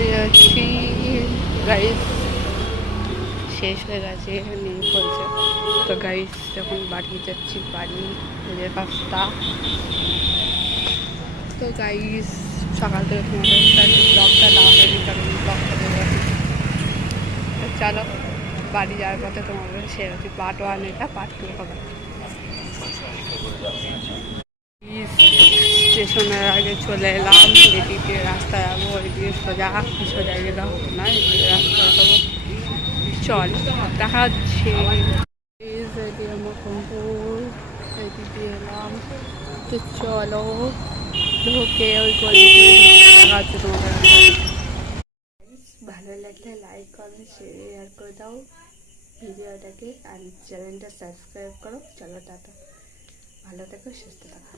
বাড়ি যাচ্ছি। গাইস শেষ হয়ে গেছে, নেই বলছে। তো গাইস যখন বাড়ি যাচ্ছি, বাড়ি রাস্তা। তো গাইস সকাল থেকে তোমাদের সাথে ব্লগটা দেওয়া হয়নি, কারণ ব্লগটা দেওয়া তো চলো বাড়ি যাওয়ার পথে তোমাদের সে হচ্ছে পার্ট 1, এটা পার্ট 2 হবে। স্টেশনের আগে চলে এলাম, এদিকে রাস্তায় যাবো, ওইদিকে সোজা সোজা গেলে হবে না, এদিকে রাস্তা যাবো। চল দেখা হচ্ছে। মোহাম্মদপুর এদিকে এলাম, তো চলো ঢুকে ওই গলি দেখা হচ্ছে তোমাদের। ভালো লাগলে লাইক করো, শেয়ার করে দাও ভিডিওটাকে, আর চ্যানেলটা সাবস্ক্রাইব করো। চলো টাটা, ভালো থেকো, সুস্থ থাকো।